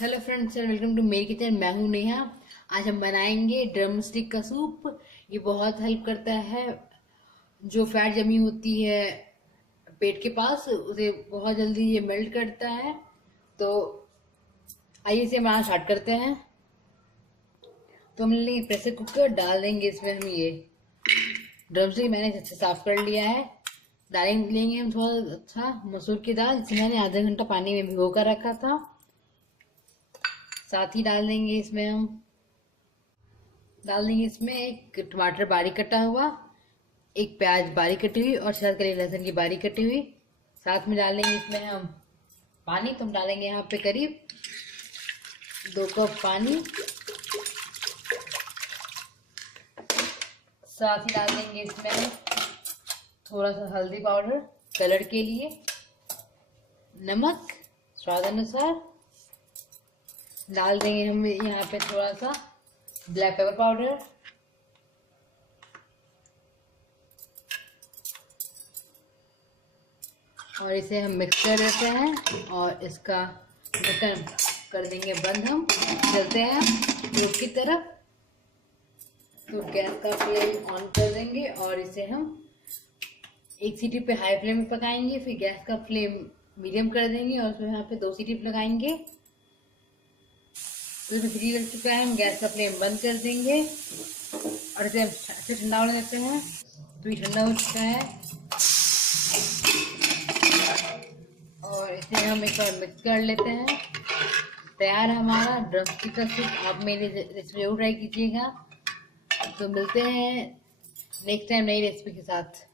Hello friends and welcome to मेरी किचन। मैं हूं नेहा। आज हम बनाएंगे ड्रम स्टिक का सूप। ये बहुत हेल्प करता है, जो फैट जमी होती है पेट के पास उसे बहुत जल्दी ये मेल्ट करता है। तो आइए इसे हमारा स्टार्ट करते हैं। तो हम लेंगे प्रेशर कुकर, डाल देंगे इसमें हम ये ड्रम स्टिक। मैंने अच्छे साफ कर लिया है। लेंगे हम थोड़ा अच्छा मसूर की दाल, जिसे मैंने आधा घंटा पानी में भिगो कर रखा था। साथ ही डाल देंगे इसमें एक टमाटर बारीक कटा हुआ, एक प्याज बारीक कटी हुई और 6 कली लहसुन की बारीक कटी हुई। साथ में डालेंगे इसमें हम पानी। तो हम डालेंगे यहाँ पे करीब 2 कप पानी। साथ ही डाल देंगे इसमें हम थोड़ा सा हल्दी पाउडर कलर के लिए, नमक स्वाद अनुसार। डाल देंगे हम यहाँ पे थोड़ा सा ब्लैक पेपर पाउडर, और इसे हम मिक्स कर देते हैं और इसका ढक्कन कर देंगे बंद। हम चलते हैं ट्यूब की तरफ। तो गैस का फ्लेम ऑन कर देंगे और इसे हम 1 सीटी पे हाई फ्लेम में पकाएंगे। फिर गैस का फ्लेम मीडियम कर देंगे और उसमें यहाँ पे 2 सीटी लगाएंगे। तो इसमें 3 लग चुका है, हम गैस का फ्लेम बंद कर देंगे और इसे अच्छे ठंडा होने देते हैं। तो ये ठंडा हो चुका है और इसे हम एक बार मिक्स कर लेते हैं। तैयार है हमारा ड्रम स्टिक का सूप। आप मेरी रेसिपी जरूर ट्राई कीजिएगा। तो मिलते हैं नेक्स्ट टाइम नई रेसिपी के साथ।